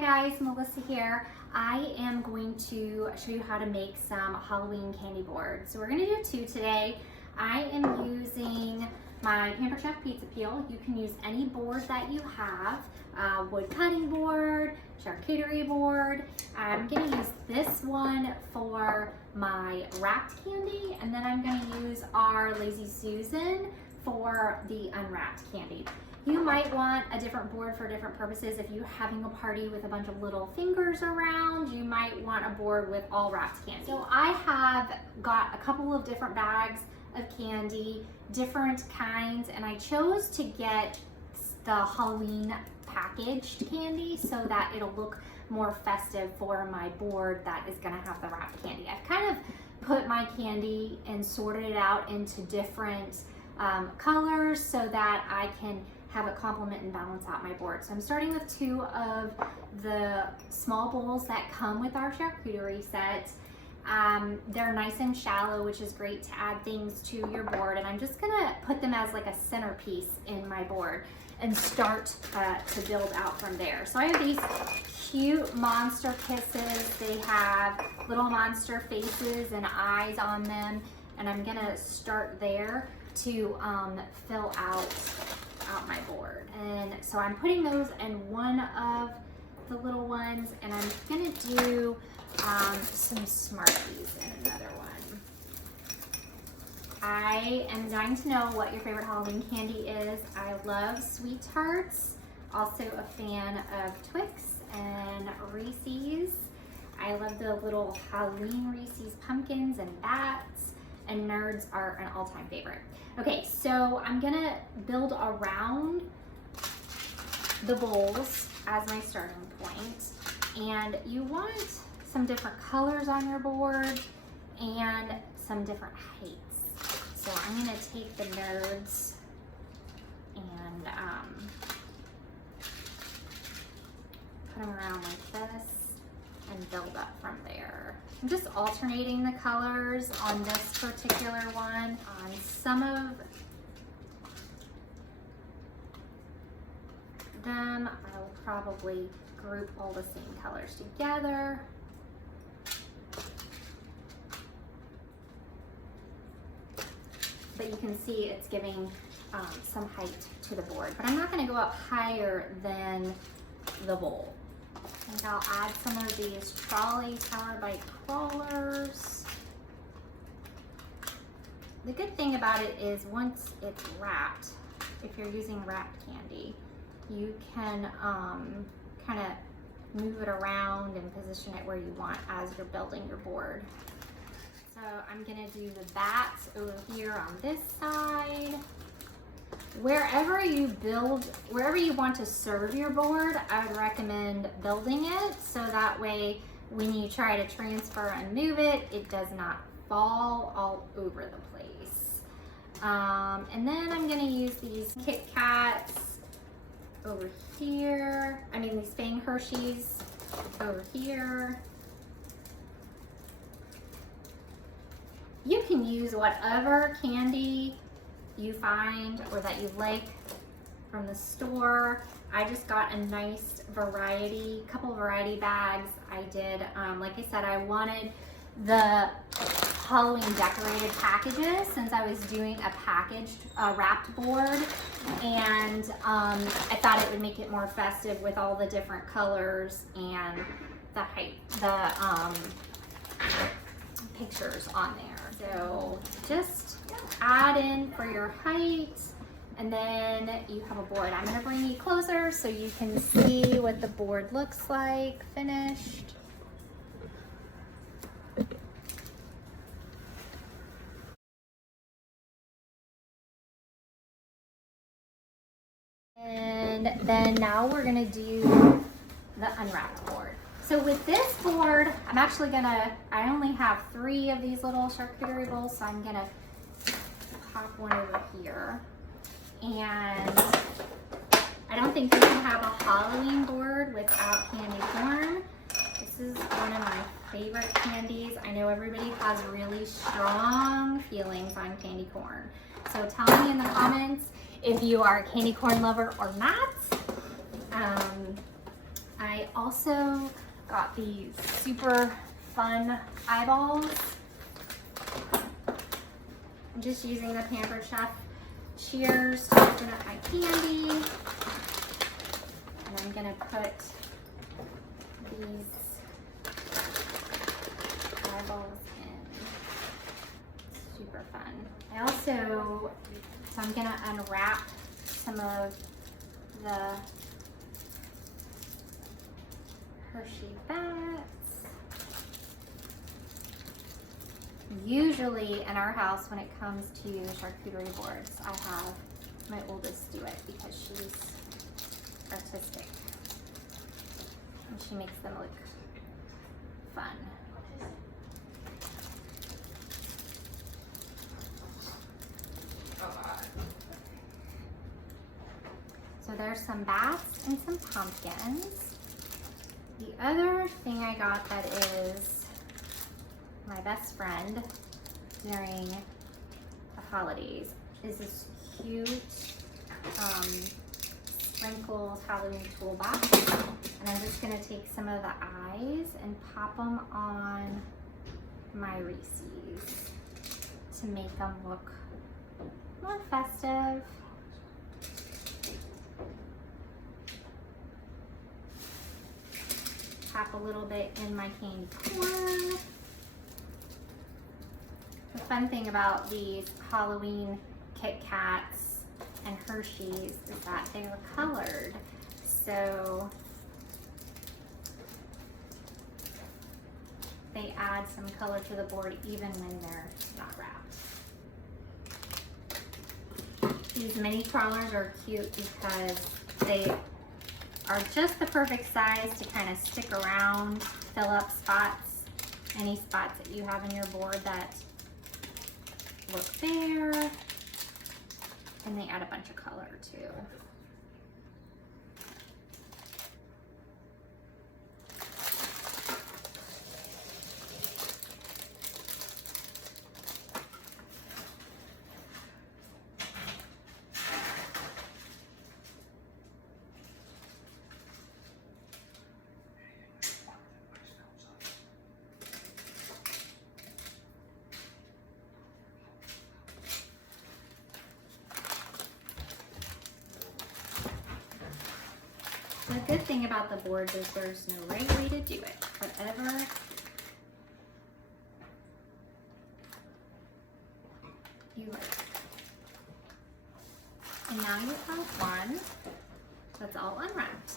guys, Melissa here. I am going to show you how to make some Halloween candy boards. So we're going to do two today. I am using my Pampered Chef pizza peel. You can use any board that you have, wood cutting board, charcuterie board. I'm going to use this one for my wrapped candy, and then I'm going to use our Lazy Susan for the unwrapped candy. You might want a different board for different purposes. If you're having a party with a bunch of little fingers around, you might want a board with all wrapped candy. So I have got a couple of different bags of candy, different kinds, and I chose to get the Halloween packaged candy so that it'll look more festive for my board that is gonna have the wrapped candy. I've kind of put my candy and sorted it out into different colors so that I can have it complement and balance out my board. So I'm starting with two of the small bowls that come with our charcuterie set. They're nice and shallow, which is great to add things to your board. And I'm just gonna put them as like a centerpiece in my board and start to build out from there. So I have these cute monster kisses. They have little monster faces and eyes on them. And I'm gonna start there to fill out my board. And so I'm putting those in one of the little ones, and I'm gonna do some Smarties in another one. I am dying to know what your favorite Halloween candy is. I love Sweet Tarts, also a fan of Twix and Reese's. I love the little Halloween Reese's pumpkins and bats, and Nerds are an all-time favorite. Okay, so I'm gonna build around the bowls as my starting point. And you want some different colors on your board and some different heights. So I'm gonna take the Nerds and put them around like this and build up from there. I'm just alternating the colors on this particular one. On some of them, I will probably group all the same colors together. But you can see it's giving some height to the board. But I'm not gonna go up higher than the bowl. And I'll add some of these trolley tower bite crawlers. The good thing about it is once it's wrapped, if you're using wrapped candy, you can kind of move it around and position it where you want as you're building your board. So I'm gonna do the bats over here on this side. Wherever you want to serve your board, I would recommend building it so that way when you try to transfer and move it, it does not fall all over the place. And then I'm gonna use these Kit Kats over here. I mean, these Fang Hershey's over here. You can use whatever candy you find or that you like from the store. I just got a nice couple variety bags. I did, like I said, I wanted the Halloween decorated packages since I was doing a packaged wrapped board, and I thought it would make it more festive with all the different colors and the pictures on there. So just add in for your height, and then you have a board. I'm gonna bring you closer so you can see what the board looks like finished. And then now we're gonna do the unwrapped board. So with this board, I only have 3 of these little charcuterie bowls, so I'm gonna pop one over here. And I don't think you can have a Halloween board without candy corn. This is one of my favorite candies. I know everybody has really strong feelings on candy corn. So tell me in the comments if you are a candy corn lover or not. I I also got these super fun eyeballs. I'm just using the Pampered Chef shears to open up my candy. And I'm gonna put these eyeballs in. Super fun. I also, so I'm gonna unwrap some of the Hershey bats. Usually in our house, when it comes to charcuterie boards, I have my oldest do it because she's artistic and she makes them look fun. So there's some bats and some pumpkins. The other thing I got that is my best friend during the holidays is this cute sprinkled Halloween toolbox. And I'm just gonna take some of the eyes and pop them on my Reese's to make them look more festive. Tap a little bit in my candy corn. The fun thing about these Halloween Kit Kats and Hershey's is that they're colored. So they add some color to the board even when they're not wrapped. These mini crawlers are cute because they are just the perfect size to kind of stick around, fill up spots, any spots that you have in your board that look bare, and they add a bunch of color too. The good thing about the boards is there's no right way to do it. Whatever you like. And now you have one that's all unwrapped.